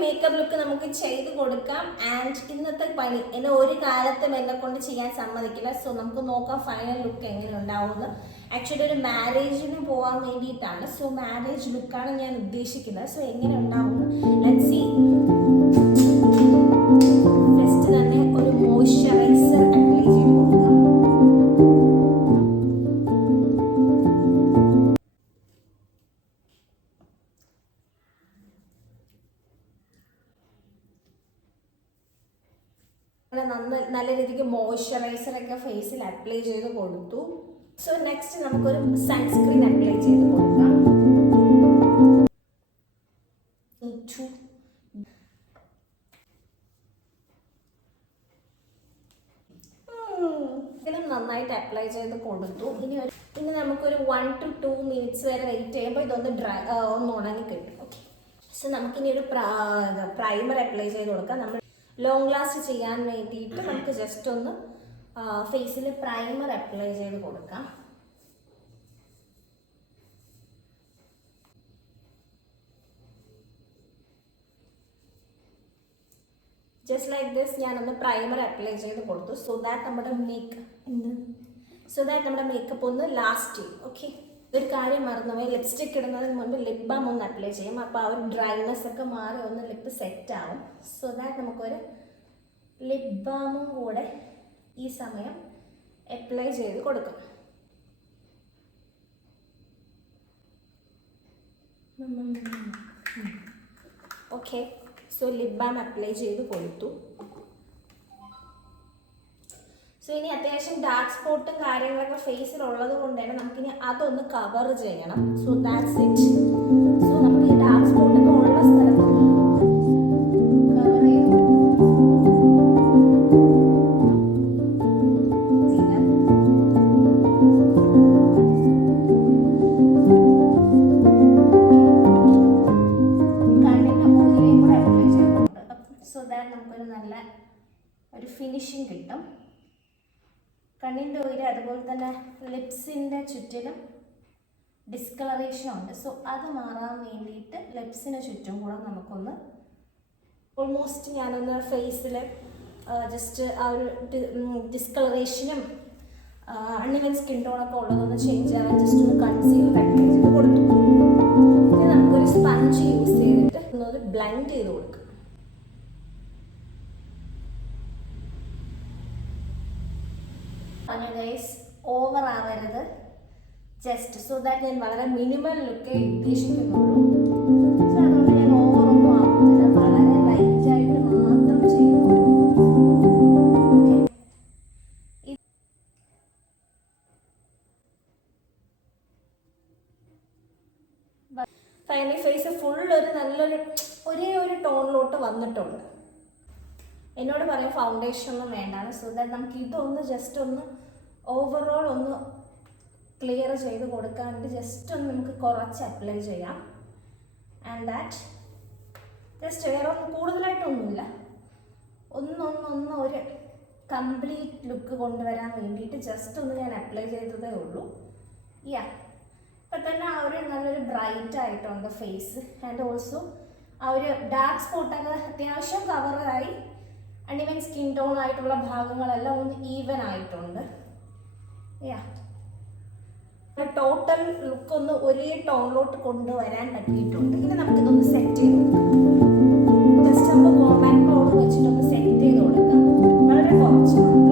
Makeup look നമുക്ക് ചെയ്ത് കൊടുക്കാം. ആൻഡ് ഇന്നത്തെ പണി എന്നെ ഒരു കാലത്തും എന്നെ കൊണ്ട് ചെയ്യാൻ സമ്മതിക്കില്ല. സോ നമുക്ക് നോക്കാം ഫൈനൽ ലുക്ക് എങ്ങനെ ഉണ്ടാവുമെന്ന്. ആക്ച്വലി ഒരു മാരേജിന് പോകാൻ വേണ്ടിയിട്ടാണ്. സോ മാരേജ് ലുക്കാണ് ഞാൻ ഉദ്ദേശിക്കുന്നത്. സോ എങ്ങനെ ഉണ്ടാവും ലെറ്റ്സ് സീ. ഫസ്റ്റ് തന്നെ ഒരു മോയ്സ്ചറൈസർ അപ്ലൈ ചെയ്ത് കൊടുക്കാം. നല്ല രീതിക്ക് മോയ്സ്ചറൈസറൊക്കെ ഫേസിൽ അപ്ലൈ ചെയ്ത് കൊടുത്തു. സോ നെക്സ്റ്റ് നമുക്കൊരു സൺസ്ക്രീൻ അപ്ലൈ ചെയ്ത് കൊടുക്കാം. ഇതിലും നന്നായിട്ട് അപ്ലൈ ചെയ്ത് കൊടുത്തു. ഇനി നമുക്കൊരു 1 to 2 minutes വരെ വെയിറ്റ് ചെയ്യുമ്പോൾ ഇതൊന്ന് ഒന്ന് ഉണങ്ങി കിട്ടും. ഓക്കെ, സോ നമുക്കിനി ഒരു പ്രൈമർ അപ്ലൈ ചെയ്ത് കൊടുക്കാം. നമ്മൾ ലോങ് ലാസ്റ്റ് ചെയ്യാൻ വേണ്ടിയിട്ട് നമുക്ക് ജസ്റ്റ് ഒന്ന് ഫേസിൽ പ്രൈമർ അപ്ലൈ ചെയ്ത് കൊടുക്കാം. ജസ്റ്റ് ലൈക്ക് ദിസ് ഞാനൊന്ന് പ്രൈമർ അപ്ലൈ ചെയ്ത് കൊടുത്തു. സോ ദാറ്റ് നമ്മുടെ മേക്കപ്പ് ഒന്ന് ലാസ്റ്റ് ചെയ്യും. ഓക്കെ, ഒരു കാര്യം മറന്നുപോയി, ലിപ്സ്റ്റിക് ഇടുന്നതിന് മുൻപ് ലിപ് ബാം ഒന്ന് അപ്ലൈ ചെയ്യും. അപ്പോൾ ആ ഒരു ഡ്രൈനെസ് ഒക്കെ മാറി ഒന്ന് ലിപ്പ് സെറ്റ് ആവും. സോ ദാറ്റ് നമുക്കൊരു ലിപ് ബാമും കൂടെ ഈ സമയം അപ്ലൈ ചെയ്ത് കൊടുക്കും. Okay, so lip balm apply ചെയ്ത് കൊടുത്തു. സോ ഇനി അത്യാവശ്യം ഡാർക്ക് സ്പോട്ടും കാര്യങ്ങളൊക്കെ ഫേസിലുള്ളത് കൊണ്ട് തന്നെ നമുക്കിനി അതൊന്ന് കവർ ചെയ്യണം. So that's it. സോ നമുക്ക് ഈ ഡാർക്ക് സ്പോട്ടൊക്കെ ഉള്ള സ്ഥലത്ത് കവർ ചെയ്ത് ഒരു ഫിനിഷിങ് കിട്ടും. കണ്ണിൻ്റെ ഉയര് അതുപോലെ തന്നെ ലിപ്സിൻ്റെ ചുറ്റിലും ഡിസ്കളറേഷൻ ഉണ്ട്. സോ അത് മാറാൻ വേണ്ടിയിട്ട് ലിപ്സിന് ചുറ്റും കൂടെ നമുക്കൊന്ന് ഓൾമോസ്റ്റ് ഞാനൊന്ന് ഫേസിൽ ജസ്റ്റ് ആ ഒരു ഡിസ്കളറേഷനും അൺഇവൻ സ്കിൻ ടോണൊക്കെ ഉള്ളതൊന്ന് ചേഞ്ച് ആവാൻ ജസ്റ്റ് ഒന്ന് കൺസീലർ അപ്ലൈ ചെയ്ത് കൊടുത്തു. ഇനി നമുക്കൊരു സ്പഞ്ച് യൂസ് ചെയ്തിട്ട് ഒന്നൊരു ബ്ലെൻഡ് ചെയ്ത് കൊടുക്കും. ഗൈസ്, ഓവർ ആവരുത്, ജസ്റ്റ് സോ ദാറ്റ് ഞാൻ വളരെ മിനിമൽ ലുക്കേ ഉദ്ദേശിക്കുന്നുള്ളൂ. സോ അതുകൊണ്ട് ഞാൻ ഓവറൊന്നും ആക്കുന്നില്ല, വളരെ ലൈറ്റായിട്ട് മാത്രം ചെയ്യുന്നു. ഫൈനലി ഫേസ് ഫുൾ ഒരു നല്ലൊരു ഒരേ ഒരു ടോണിലോട്ട് വന്നിട്ടുണ്ട്. എന്നോട് പറയും ഫൗണ്ടേഷൻ ഒന്നും വേണ്ടാണ്. സോ ദാറ്റ് നമുക്ക് ഇതൊന്ന് ജസ്റ്റ് ഒന്ന് ഓവറോൾ ഒന്ന് ക്ലിയർ ചെയ്ത് കൊടുക്കാണ്ട് ജസ്റ്റ് ഒന്ന് നമുക്ക് കുറച്ച് അപ്ലൈ ചെയ്യാം. ആൻഡ് ദാറ്റ് ജസ്റ്റ് വേറെ ഒന്നും കൂടുതലായിട്ടൊന്നുമില്ല, ഒന്ന് ഒരു കംപ്ലീറ്റ് ലുക്ക് കൊണ്ടുവരാൻ വേണ്ടിയിട്ട് ജസ്റ്റ് ഒന്ന് ഞാൻ അപ്ലൈ ചെയ്തതേ ഉള്ളൂ. ഇപ്പം തന്നെ ആ ഒരു നല്ലൊരു ബ്രൈറ്റ് ആയിട്ടുണ്ട് ഫേസ്. ആൻഡ് ഓൾസോ ആ ഒരു ഡാർക്ക് സ്പോട്ടൊക്കെ അത്യാവശ്യം കവറായി. അൺഇവൻ സ്കിൻ ടോൺ ആയിട്ടുള്ള ഭാഗങ്ങളെല്ലാം ഒന്ന് ഈവൻ ആയിട്ടുണ്ട്. ടോട്ടൽ ലുക്ക് ഒന്ന് ഒരേ ടോണിലോട്ട് കൊണ്ടുവരാൻ പറ്റിയിട്ടുണ്ട്. ഇനി നമുക്കിതൊന്ന് സെറ്റ് ചെയ്ത് കൊടുക്കാം. ജസ്റ്റ് നമുക്ക് കോമ്പാക്ട് പൗഡർ വെച്ചിട്ടൊന്ന് സെറ്റ് ചെയ്ത് കൊടുക്കാം, വളരെ കുറച്ച് മാത്രം.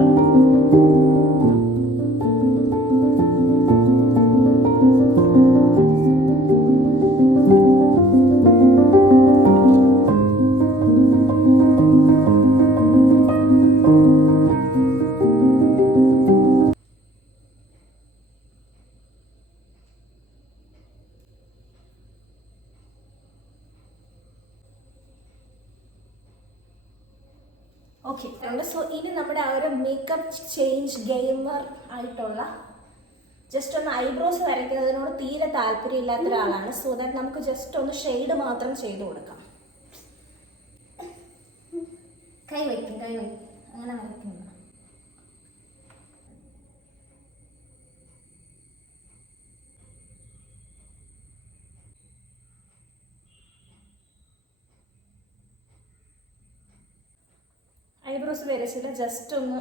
ഓക്കെ, സോ ഇനി നമ്മുടെ ആ ഒരു മേക്കപ്പ് ചേഞ്ച് ഗെയിമർ ആയിട്ടുള്ള ജസ്റ്റ് ഒന്ന് ഐബ്രോസ് വരയ്ക്കുന്നതിനോട് തീരെ താല്പര്യം ഇല്ലാത്ത ഒരാളാണ്. സോ ദാറ്റ് നമുക്ക് ജസ്റ്റ് ഒന്ന് ഷെയ്ഡ് മാത്രം ചെയ്ത് കൊടുക്കാം. കൈ വയ്ക്കും അങ്ങനെ വരയ്ക്കുന്നു. ഐബ്രോസ് വരച്ചില്ല, ജസ്റ്റ് ഒന്ന്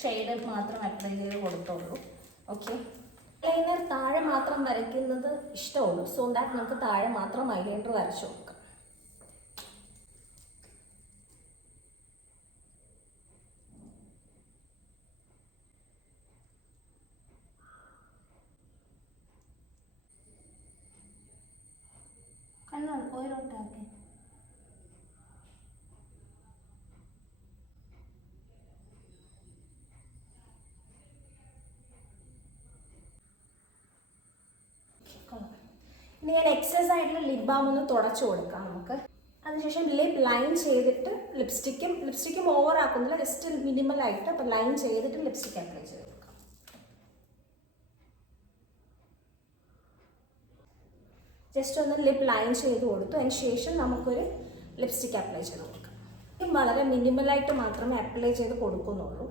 ഷെയ്ഡ് മാത്രം അപ്ലൈ ചെയ്ത് കൊടുത്തോളൂ. ഓക്കെ, ഐലൈനർ താഴെ മാത്രം വരയ്ക്കുന്നത് ഇഷ്ടമുള്ളൂ. സോ ദാറ്റ് നമുക്ക് താഴെ മാത്രം ഐലൈനർ വരച്ചു കൊടുക്കാം. കണ്ണാണ് ഓരോട്ടാക്കെ. ഇനി ഞാൻ എക്സസ് ആയിട്ടുള്ള ലിപ് ബാം ഒന്ന് തുടച്ചു കൊടുക്കാം നമുക്ക്. അതിനുശേഷം ലിപ് ലൈൻ ചെയ്തിട്ട് ലിപ്സ്റ്റിക്കും ഓവർ ആക്കുന്നില്ല, ജസ്റ്റ് മിനിമൽ ആയിട്ട് അപ്പോൾ ലൈൻ ചെയ്തിട്ട് ലിപ്സ്റ്റിക് അപ്ലൈ ചെയ്ത് കൊടുക്കാം. ജസ്റ്റ് ഒന്ന് ലിപ് ലൈൻ ചെയ്ത് കൊടുത്തു. അതിന് ശേഷം നമുക്കൊരു ലിപ്സ്റ്റിക് അപ്ലൈ ചെയ്ത് കൊടുക്കാം. വളരെ മിനിമലായിട്ട് മാത്രമേ അപ്ലൈ ചെയ്ത് കൊടുക്കുന്നുള്ളൂ.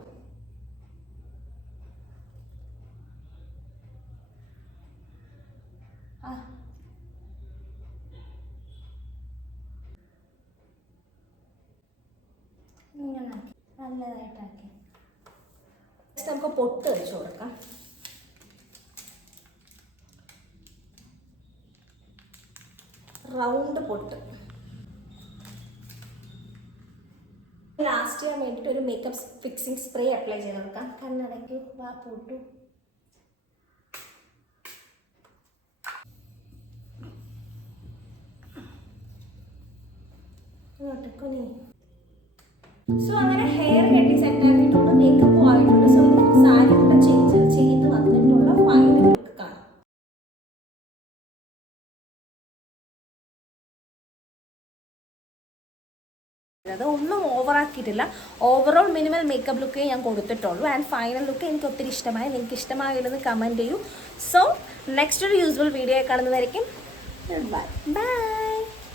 നല്ലതായിട്ടാക്കി നമുക്ക് പൊട്ട് വെച്ച് കൊടുക്കാം. റൗണ്ട് പൊട്ട്. ലാസ്റ്റ് ചെയ്യാൻ വേണ്ടിയിട്ട് ഒരു മേക്കപ്പ് ഫിക്സിംഗ് സ്പ്രേ അപ്ലൈ ചെയ്ത് കൊടുക്കാം. കണ്ണടയ്ക്കു, വാ പൊട്ടു. സോ അങ്ങനെ ഹെയർ കെട്ടി സെറ്റ് ആക്കിയിട്ടുണ്ട്, മേക്കപ്പും ആയിട്ടുണ്ട്. സോ ഇനി സാരി കൂടെ ചെയ്ത് വന്നിട്ടുള്ള ഫൈനൽ ലുക്ക് കാണാം. ഒന്നും ഓവർ ആക്കിയിട്ടില്ല. ഓവറോൾ മിനിമൽ മേക്കപ്പ് ലുക്കേ ഞാൻ കൊടുത്തിട്ടുള്ളൂ. ആൻഡ് ഫൈനൽ ലുക്ക് എനിക്ക് ഒത്തിരി ഇഷ്ടമായി. നിങ്ങൾക്ക് ഇഷ്ടമായില്ലെന്ന് കമൻറ്റ് ചെയ്യൂ. സോ നെക്സ്റ്റ് ഒരു യൂസ്ഫുൾ വീഡിയോ കാണുന്നതായിരിക്കും. Bye by.